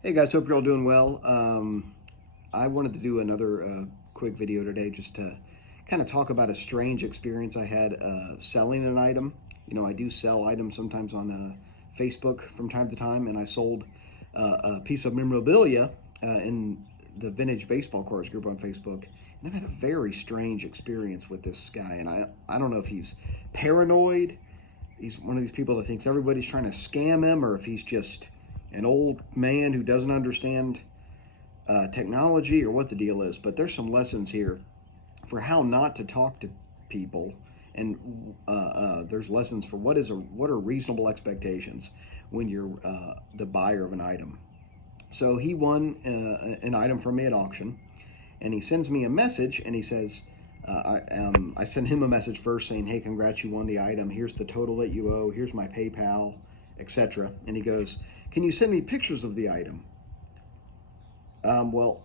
Hey guys, hope you're all doing well. I wanted to do another quick video today just to kind of talk about a strange experience I had selling an item. You know, I do sell items sometimes on Facebook from time to time, and I sold a piece of memorabilia in the vintage baseball cards group on Facebook. And I've had a very strange experience with this guy, and I don't know if he's paranoid. He's one of these people that thinks everybody's trying to scam him, or if he's just an old man who doesn't understand technology, or what the deal is. But there's some lessons here for how not to talk to people, and there's lessons for what are reasonable expectations when you're the buyer of an item. So he won an item from me at auction, and he sends me a message, and he says, I sent him a message first saying, "Hey, congrats, you won the item. Here's the total that you owe. Here's my PayPal, etc." And he goes, "Can you send me pictures of the item?" Well,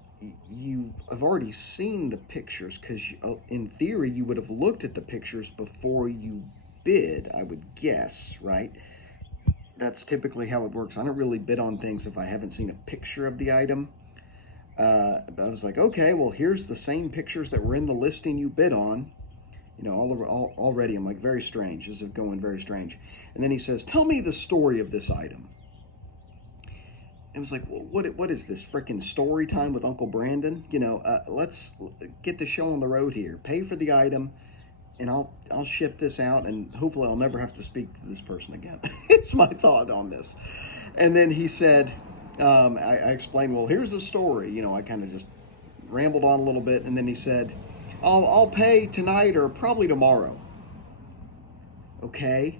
you have already seen the pictures because, in theory, you would have looked at the pictures before you bid, I would guess, right? That's typically how it works. I don't really bid on things if I haven't seen a picture of the item. I was like, okay, well, here's the same pictures that were in the listing you bid on. You know, already I'm like, very strange. This is going very strange. And then he says, "Tell me the story of this item." It was like, well, what is this freaking story time with Uncle Brandon? You know, let's get the show on the road here. Pay for the item, and I'll ship this out, and hopefully I'll never have to speak to this person again. It's my thought on this. And then he said, I explained, well, here's the story. You know, I kind of just rambled on a little bit, and then he said, I'll pay tonight or probably tomorrow. Okay,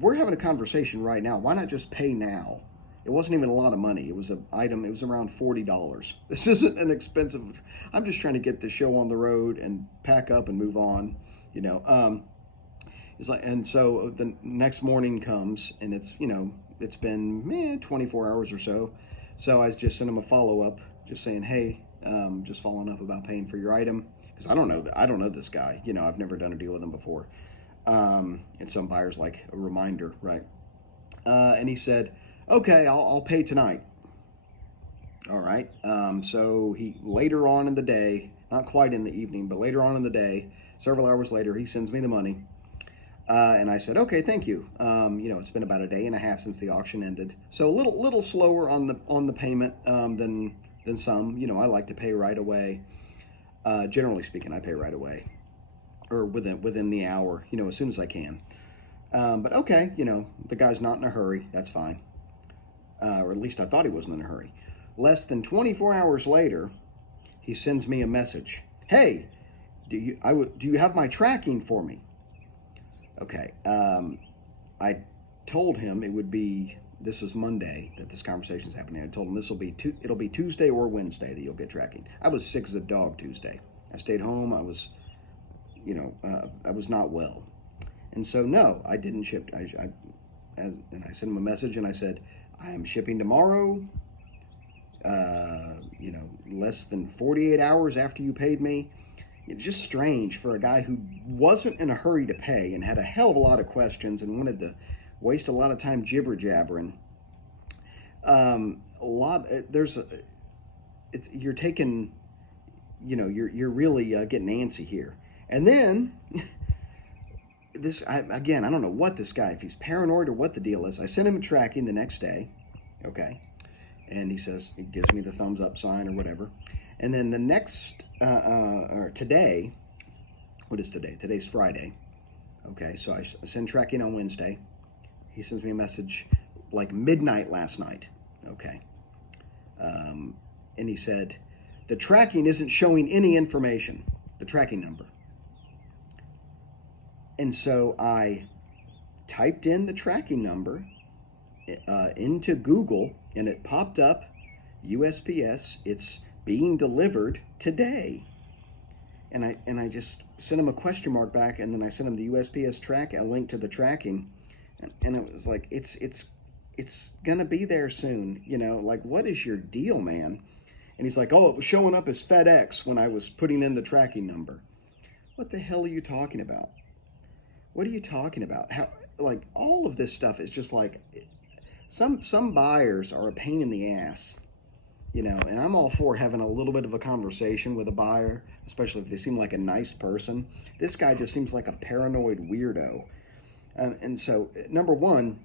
we're having a conversation right now. Why not just pay now? It wasn't even a lot of money. It was an item. It was around $40. This isn't an expensive. I'm just trying to get the show on the road and pack up and move on. You know, it's like, and so the next morning comes, and it's been 24 hours or so. So I just sent him a follow up, just saying, hey, just following up about paying for your item, because I don't know this guy. You know, I've never done a deal with him before. And some buyers like a reminder, right? And he said, "Okay, I'll pay tonight." All right. So he later on in the day, not quite in the evening, but later on in the day, several hours later, he sends me the money. And I said, "Okay, thank you." You know, it's been about a day and a half since the auction ended, so a little slower on the payment than some. You know, I like to pay right away. Generally speaking, I pay right away, or within the hour. You know, as soon as I can. But okay, you know, the guy's not in a hurry. That's fine. Or at least I thought he wasn't in a hurry. Less than 24 hours later, he sends me a message. "Hey, do you have my tracking for me?" Okay. I told him it would be. This is Monday that this conversation's happening. I told him it'll be Tuesday or Wednesday that you'll get tracking. I was sick as a dog Tuesday. I stayed home. I was not well. And so, no, I didn't ship. And I sent him a message, and I said, "I am shipping tomorrow. Less than 48 hours after you paid me." It's just strange for a guy who wasn't in a hurry to pay and had a hell of a lot of questions and wanted to waste a lot of time jibber jabbering. You're taking, you're really getting antsy here. And then again, I don't know what this guy, if he's paranoid or what the deal is. I sent him a tracking the next day, okay, and he gives me the thumbs up sign or whatever. And then the next, or today, what is today? Today's Friday, okay. So I send tracking on Wednesday. He sends me a message like midnight last night, okay, and he said the tracking isn't showing any information, the tracking number. And so I typed in the tracking number into Google, and it popped up USPS. It's being delivered today. And I just sent him a question mark back, and then I sent him the USPS a link to the tracking, and it was like it's gonna be there soon. You know, like, what is your deal, man? And he's like, "Oh, it was showing up as FedEx when I was putting in the tracking number." What the hell are you talking about? What are you talking about? How, like, all of this stuff is just like, some buyers are a pain in the ass. And I'm all for having a little bit of a conversation with a buyer, especially if they seem like a nice person. This guy just seems like a paranoid weirdo. And so, number one,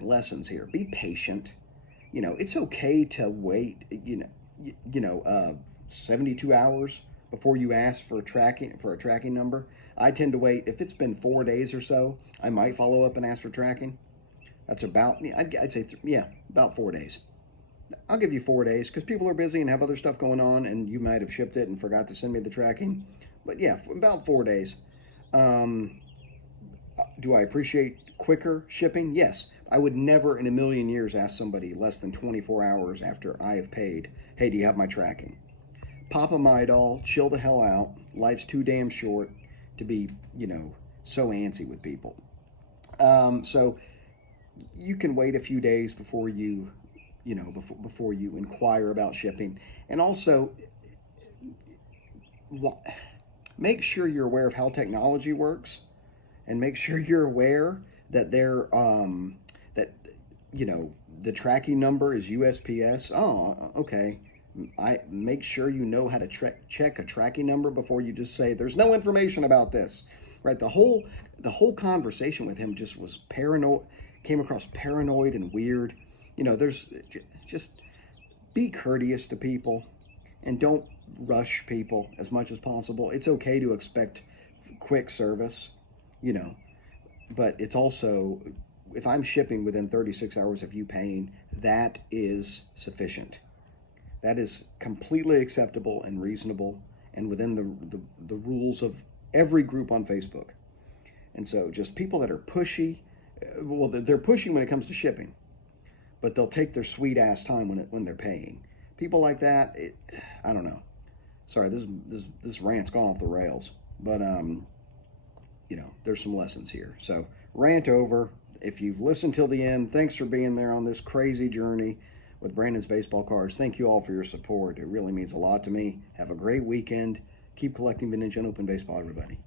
lessons here: be patient. It's okay to wait. 72 hours before you ask for a tracking number. I tend to wait. If it's been 4 days or so, I might follow up and ask for tracking. That's about, I'd say, about 4 days. I'll give you 4 days because people are busy and have other stuff going on, and you might have shipped it and forgot to send me the tracking. But yeah, about 4 days. Um, do I appreciate quicker shipping? Yes. I would never in a million years ask somebody less than 24 hours after I have paid, hey, do you have my tracking? Pop a Midol, chill the hell out. Life's too damn short to be, so antsy with people. So you can wait a few days before before you inquire about shipping. And also, make sure you're aware of how technology works, and make sure you're aware that the tracking number is USPS. Oh, okay. I make sure you know how to check a tracking number before you just say there's no information about this, right? The whole conversation with him just was paranoid, came across paranoid and weird. There's just be courteous to people and don't rush people as much as possible. It's okay to expect quick service, but it's also, if I'm shipping within 36 hours of you paying, that is sufficient. That is completely acceptable and reasonable and within the rules of every group on Facebook. And so just people that are pushy, well, they're pushy when it comes to shipping, but they'll take their sweet ass time when they're paying. People like that, I don't know. Sorry, this rant's gone off the rails, but there's some lessons here. So rant over. If you've listened till the end, thanks for being there on this crazy journey with Brandon's Baseball Cards. Thank you all for your support. It really means a lot to me. Have a great weekend. Keep collecting vintage and open baseball, everybody.